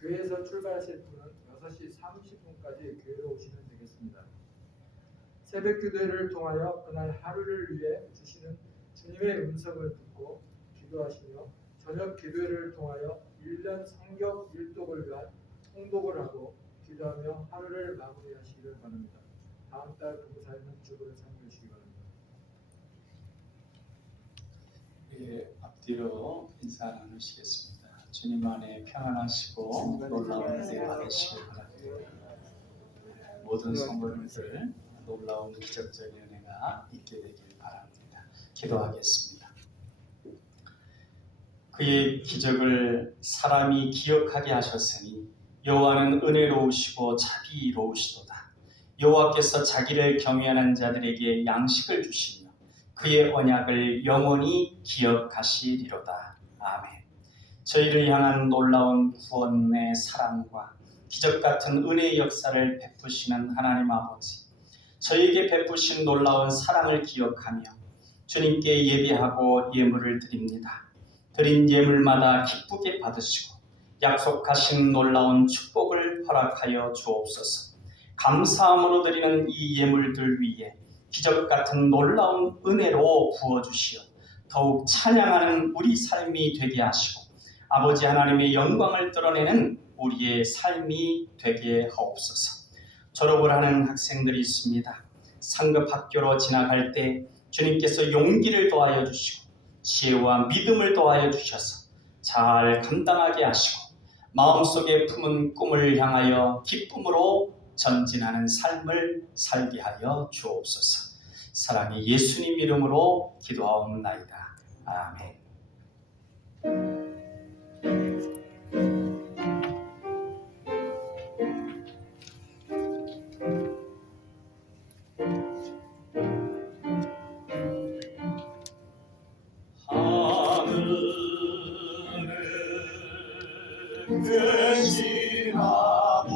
교회에서 출발하실 분은 6시 30분까지 교회로 오시면 되겠습니다. 새벽 기도회를 통하여 그날 하루를 위해 주시는 주님의 음성을 듣고 기도하시며 저녁 기도회를 통하여 1년 성경 일독을 위한 통독을 하고 기도하며 하루를 마무리하시기를 바랍니다. 다음 달 봉사에는 주보를 참여해 주시기 바랍니다. 예, 앞뒤로 인사 나누시겠습니다. 주님 안에 평안하시고 놀라운 은혜 받으시길 바랍니다. 모든 성도님들 놀라운 기적적인 은혜가 있게 되길 바랍니다. 기도하겠습니다. 그의 기적을 사람이 기억하게 하셨으니 여호와는 은혜로우시고 자비로우시도다. 여호와께서 자기를 경외하는 자들에게 양식을 주시며 그의 언약을 영원히 기억하시리로다. 아멘. 저희를 향한 놀라운 구원의 사랑과 기적 같은 은혜의 역사를 베푸시는 하나님 아버지, 저희에게 베푸신 놀라운 사랑을 기억하며 주님께 예배하고 예물을 드립니다. 드린 예물마다 기쁘게 받으시고 약속하신 놀라운 축복을 허락하여 주옵소서. 감사함으로 드리는 이 예물들 위에 기적 같은 놀라운 은혜로 부어주시어 더욱 찬양하는 우리 삶이 되게 하시고 아버지 하나님의 영광을 드러내는 우리의 삶이 되게 하옵소서. 졸업을 하는 학생들이 있습니다. 상급 학교로 지나갈 때 주님께서 용기를 더하여 주시고 지혜와 믿음을 더하여 주셔서 잘 감당하게 하시고 마음속에 품은 꿈을 향하여 기쁨으로 전진하는 삶을 살게 하여 주옵소서. 사랑의 예수님 이름으로 기도하옵나이다. 아멘. 계신 아버지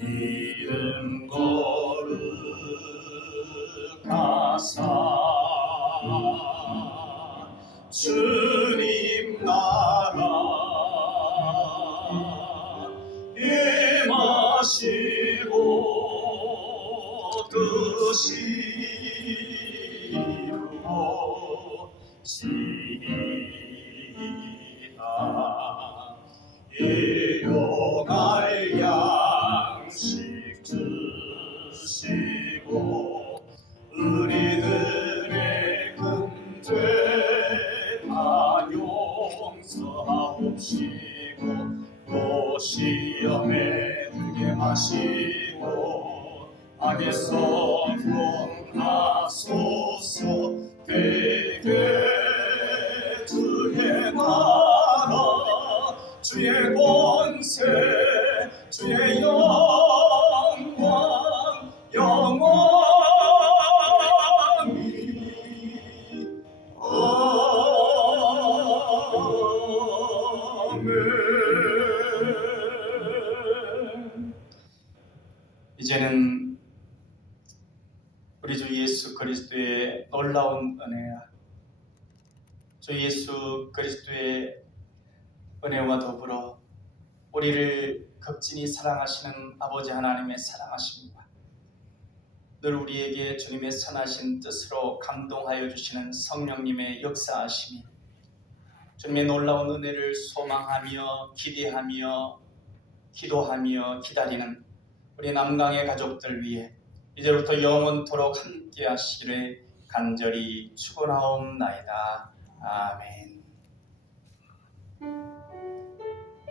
이름 거룩하사 주님 나라 임하시고 뜻이 이루어지이다. 일용할 양식 주시고 우리들의 금죄 다 용서하옵시고 도시 시험에 들게 마시고 악에서 구원하소서. 되게 주의 나라 주의 권세 주의 영광 영원히 아멘. 이제는 우리 주 예수 그리스도의 놀라운 은혜야, 주 예수 그리스도의 은혜와 더불어 우리를 극진히 사랑하시는 아버지 하나님의 사랑하심과 늘 우리에게 주님의 선하신 뜻으로 감동하여 주시는 성령님의 역사하심이 주님의 놀라운 은혜를 소망하며 기대하며 기도하며 기다리는 우리 남강의 가족들 위해 이제부터 영원토록 함께 하시기를 간절히 축원하옵나이다. 아멘.